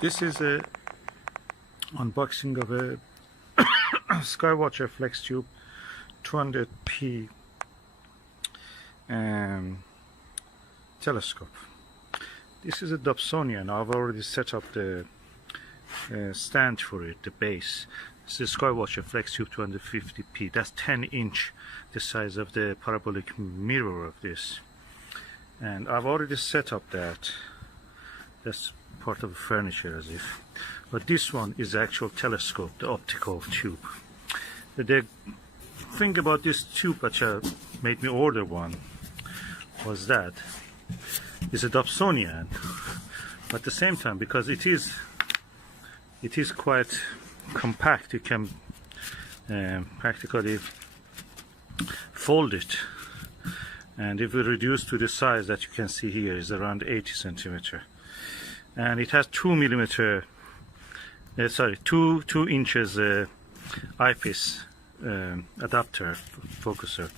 This is a unboxing of a Skywatcher Flextube 200p telescope. This is a Dobsonian. I've already set up the stand for it, the base. This is Skywatcher Flextube 250p. That's 10-inch, the size of the parabolic mirror of this. And I've already set up that. That's part of the furniture as if. But this one is the actual telescope, the optical tube. The thing about this tube which made me order one was that it's a Dobsonian, but at the same time, because it is quite compact, you can practically fold it, and if we reduce to the size that you can see here is around 80 centimeter, and it has 2 inches eyepiece adapter focuser,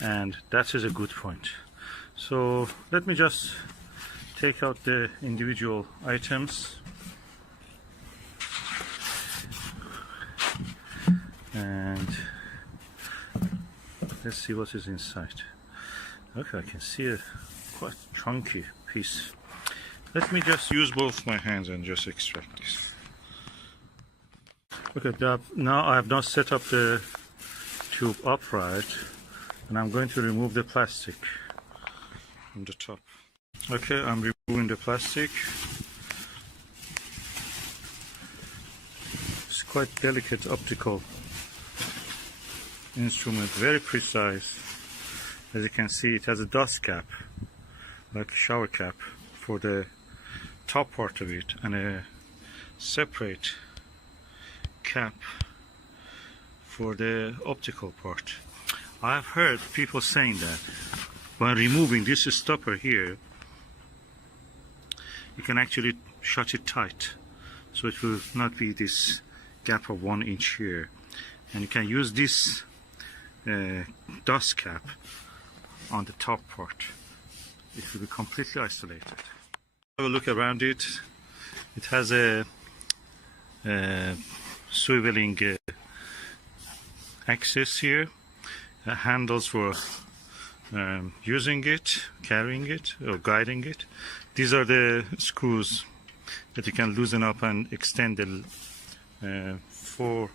and that is a good point. So let me just take out the individual items and let's see what is inside. Okay, I can see a quite chunky piece. Let me just use both my hands and just extract this. Okay, now I have not set up the tube upright, and I'm going to remove the plastic from the top. Okay, I'm removing the plastic. It's quite delicate optical instrument, very precise. As you can see, it has a dust cap, like a shower cap, for the top part of it, and a separate cap for the optical part. I've heard people saying that when removing this stopper here, you can actually shut it tight, so it will not be this gap of 1 inch here, and you can use this dust cap on the top part. It will be completely isolated. Have a look around it. It has a swiveling axis here, handles for using it, carrying it, or guiding it. These are the screws that you can loosen up and extend the 4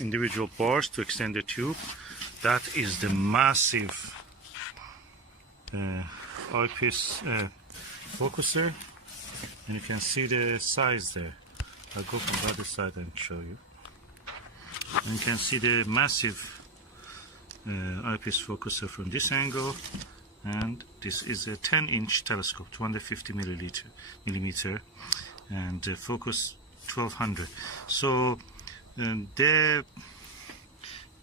individual bars to extend the tube. That is the massive eyepiece focuser, and you can see the size there. I'll go from the other side and show you. And you can see the massive eyepiece focuser from this angle, and this is a 10-inch telescope, 250 millimeter, and focus 1200. So the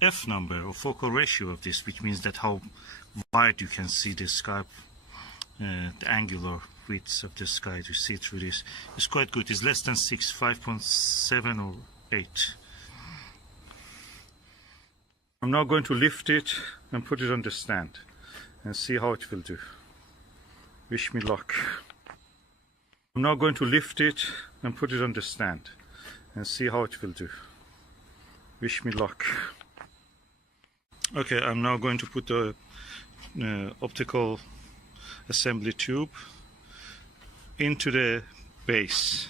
F number, or focal ratio of this, which means that how wide you can see the sky, the angular width of the sky to see through this, is quite good. It's less than 6, 5.7 or 8. I'm now going to lift it and put it on the stand and see how it will do. Wish me luck. I'm now going to lift it and put it on the stand and see how it will do. Wish me luck. Okay, I'm now going to put the optical assembly tube into the base,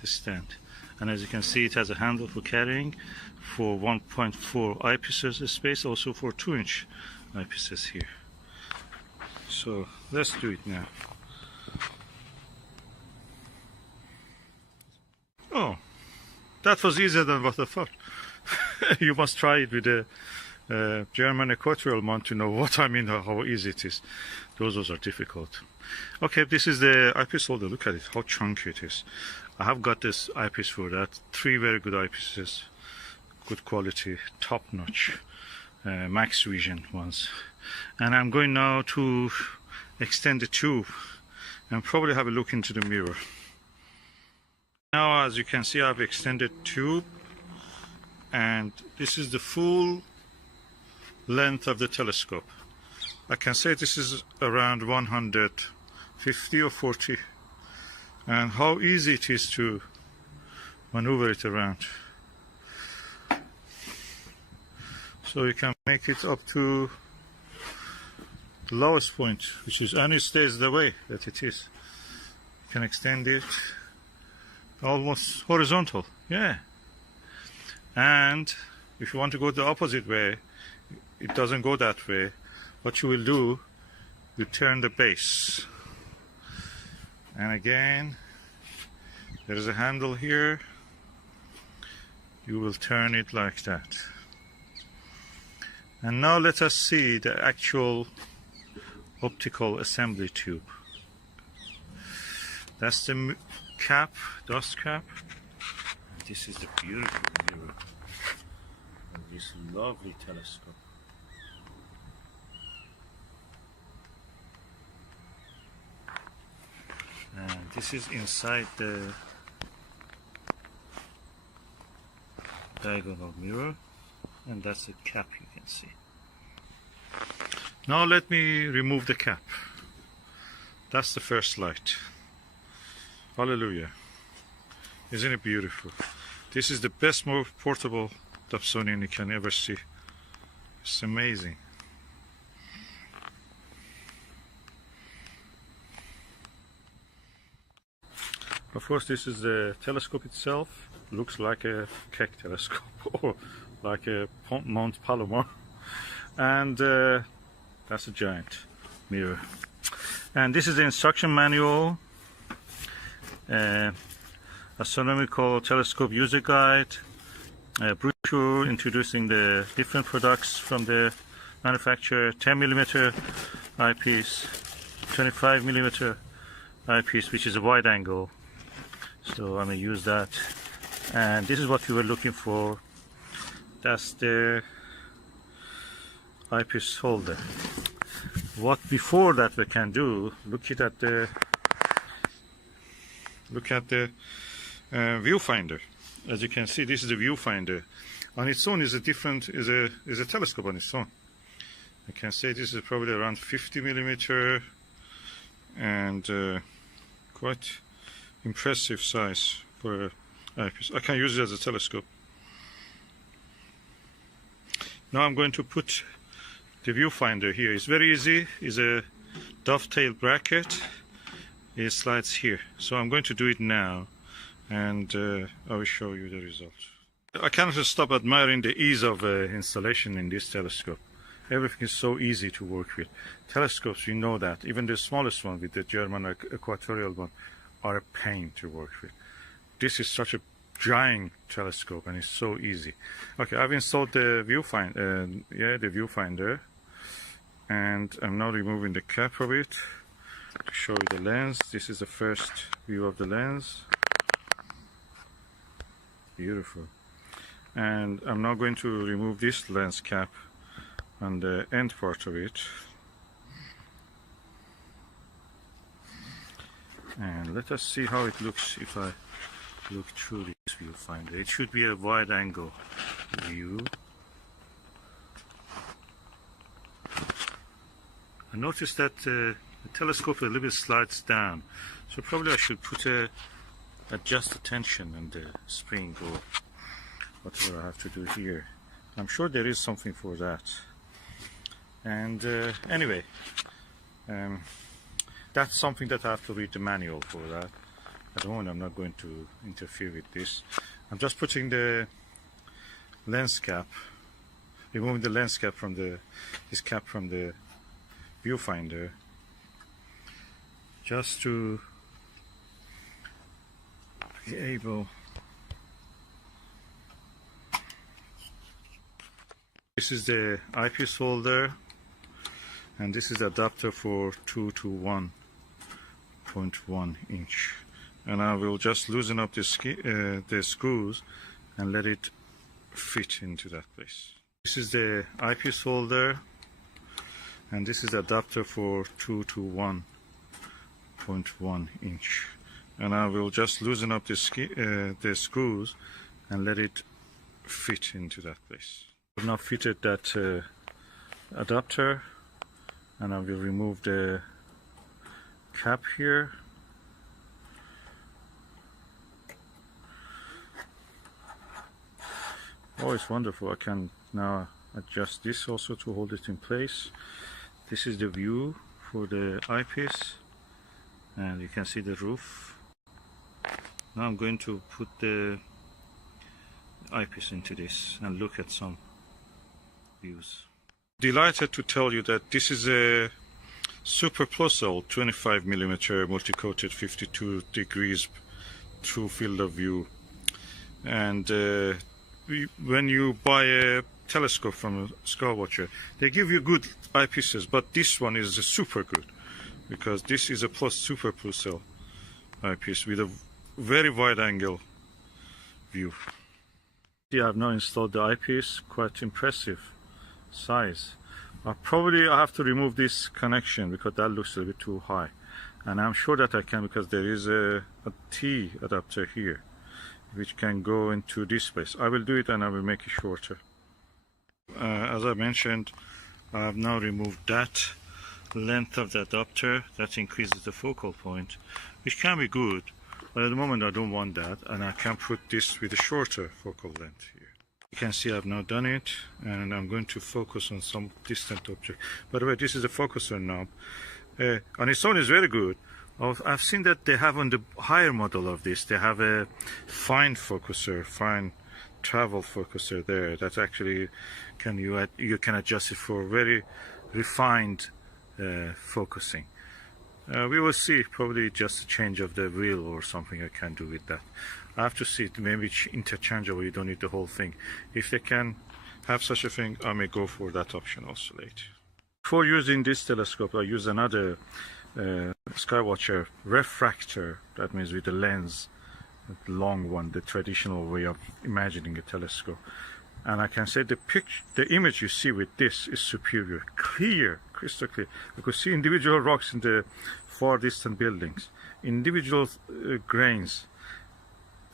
the stand, and as you can see, it has a handle for carrying, for 1.4 eyepieces space, also for 2-inch eyepieces here. So let's do it now. Oh, that was easier than what I thought. You must try it with the German equatorial mount to know what I mean, how easy it is. Those are difficult. Okay, this is the eyepiece holder. Look at it, how chunky it is. I have got this eyepiece for that. 3 very good eyepieces, good quality, top notch, max vision ones. And I'm going now to extend the tube and probably have a look into the mirror. Now, as you can see, I've extended tube, and this is the full length of the telescope. I can say this is around 150 or 40 and how easy it is to maneuver it around. So you can make it up to the lowest point, which is, and it stays the way that it is. You can extend it almost horizontal, yeah. And if you want to go the opposite way, it doesn't go that way. What you will do, you turn the base, and again there is a handle here. You will turn it like that. And now let us see the actual optical assembly tube. That's the cap, dust cap. This is the beautiful mirror of this lovely telescope. And this is inside the diagonal mirror, and that's the cap you can see. Now let me remove the cap. That's the first light. Hallelujah. Isn't it beautiful? This is the best, most portable Dobsonian you can ever see. It's amazing. Of course, this is the telescope itself. Looks like a cake telescope or like a Mount Palomar. And that's a giant mirror. And this is the instruction manual, astronomical telescope user guide, brochure introducing the different products from the manufacturer, 10mm eyepiece, 25mm eyepiece, which is a wide angle. So I'm going to use that. And this is what we were looking for. That's the eyepiece holder. What before that we can do, look at the viewfinder. As you can see, this is the viewfinder. On its own is a different, is a telescope on its own. I can say this is probably around 50mm and quite impressive size for an eyepiece. I can use it as a telescope. Now I'm going to put the viewfinder here. It's very easy. It's a dovetail bracket. It slides here. So I'm going to do it now, and I will show you the result. I cannot stop admiring the ease of installation in this telescope. Everything is so easy to work with. Telescopes, you know that. Even the smallest one with the German equatorial one are a pain to work with. This is such a giant telescope and it's so easy. Okay, I've installed the viewfinder, and I'm now removing the cap of it to show you the lens. This is the first view of the lens. Beautiful. And I'm now going to remove this lens cap on the end part of it. And let us see how it looks if I look through this viewfinder. It should be a wide angle view. I noticed that the telescope a little bit slides down, so probably I should put adjust the tension and the spring or whatever I have to do here. I'm sure there is something for that. And anyway, that's something that I have to read the manual for that. At the moment I'm not going to interfere with this. I'm just putting the lens cap, removing the lens cap from this cap from the viewfinder, just to be able. This is the eyepiece holder, and this is the adapter for 2 to 1.1 inch. And I will just loosen up the screws and let it fit into that place. This is the eyepiece holder, and this is the adapter for 2 to 1.1 inch. And I will just loosen up the screws and let it fit into that place. I've now fitted that adapter, and I will remove the cap here Oh, it's wonderful. I can now adjust this also to hold it in place. This is the view for the eyepiece, and you can see the roof. Now I'm going to put the eyepiece into this and look at some views. Delighted to tell you that this is a super plusle 25mm multi-coated 52 degrees true field of view. And when you buy a telescope from a Skywatcher, they give you good eyepieces, but this one is super good because this is a super plusle eyepiece with a very wide angle view. I have now installed the eyepiece, quite impressive size. I have to remove this connection because that looks a little bit too high, and I'm sure that I can because there is a T adapter here which can go into this space. I will do it and I will make it shorter. As I mentioned, I have now removed that length of the adapter. That increases the focal point, which can be good, but at the moment I don't want that, and I can put this with a shorter focal length here. You can see I've now done it, and I'm going to focus on some distant object. By the way, this is a focuser knob. On its own is very good. I've seen that they have on the higher model of this, they have a fine focuser, fine travel focuser there that actually you can adjust it for very refined focusing. We will see, probably just a change of the wheel or something I can do with that. I have to see it, maybe it's interchangeable, you don't need the whole thing. If they can have such a thing, I may go for that option also later. Before using this telescope, I use another Skywatcher refractor, that means with the lens, the long one, the traditional way of imagining a telescope. And I can say the image you see with this is superior, clear, crystal clear. You could see individual rocks in the far distant buildings, individual grains,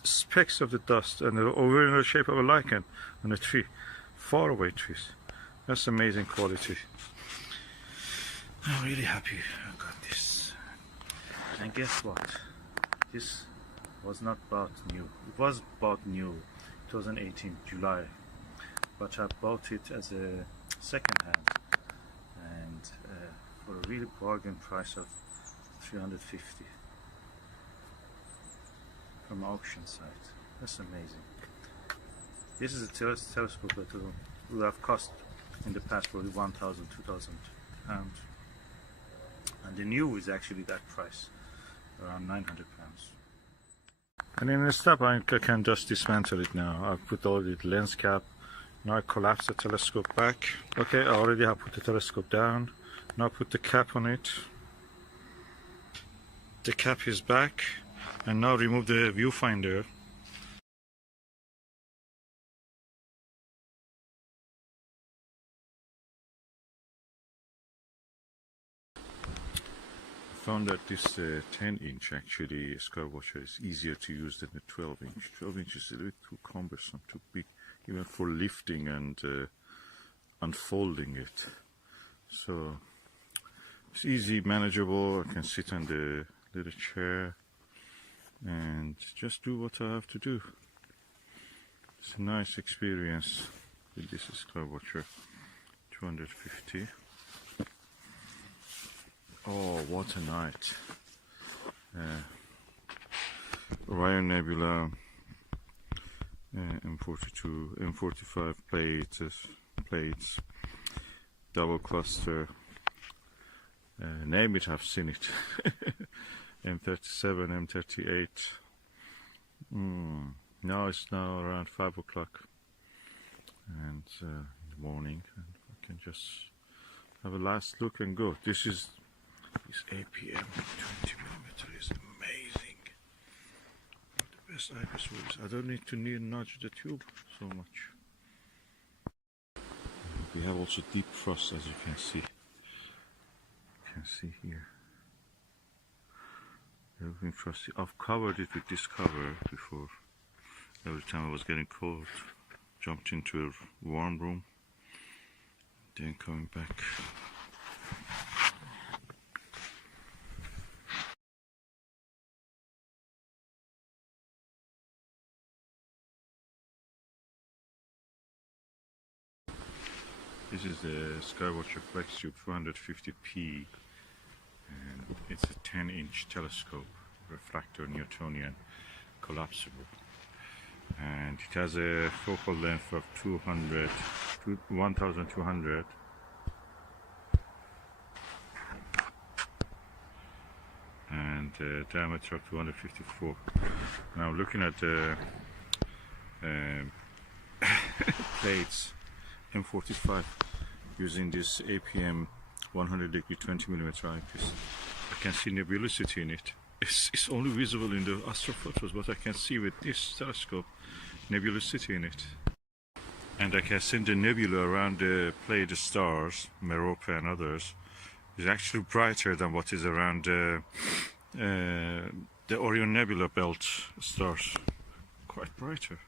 specks of the dust, and over in the shape of a lichen on a tree, far away trees. That's amazing quality. I'm really happy I got this. And guess what? This was not bought new. It was bought new 2018 July, but I bought it as a second hand, and for a really bargain price of $350 from auction site. That's amazing. This is a telescope that would have cost in the past probably 1,000, 2,000 pounds, and the new is actually that price, around 900 pounds. And in a step I can just dismantle it now. I've put all the lens cap. Now I collapse the telescope back. Okay, I already have put the telescope down. Now put the cap on it. The cap is back, and now remove the viewfinder. I found that this 10-inch actually Skywatcher is easier to use than the 12-inch. 12-inch is a little bit too cumbersome, too big, even for lifting and unfolding it. So it's easy, manageable. I can sit on the little chair and just do what I have to do. It's a nice experience with this Skywatcher 250. Oh, what a night. Orion Nebula, M42, M45 Pleiades, double cluster, name it, I've seen it. M37, M38. Now it's around 5 o'clock and in the morning, and I can just have a last look and go. This APM 20mm is amazing. The best eyepiece was. I don't need to nudge the tube so much. We have also deep frost, as you can see. You can see here. Everything frosty. I've covered it with this cover before. Every time I was getting cold, jumped into a warm room, then coming back. This is the Skywatcher Flextube 250p, and it's a 10-inch telescope, refractor, Newtonian, collapsible, and it has a focal length of 1200 and diameter of 254. Now looking at the plates M45 using this APM 100° 20mm eyepiece, I can see nebulosity in it. It's only visible in the astrophotos, but I can see with this telescope nebulosity in it. And I can see the nebula around the Pleiades stars, Merope and others, is actually brighter than what is around the Orion Nebula belt stars. Quite brighter.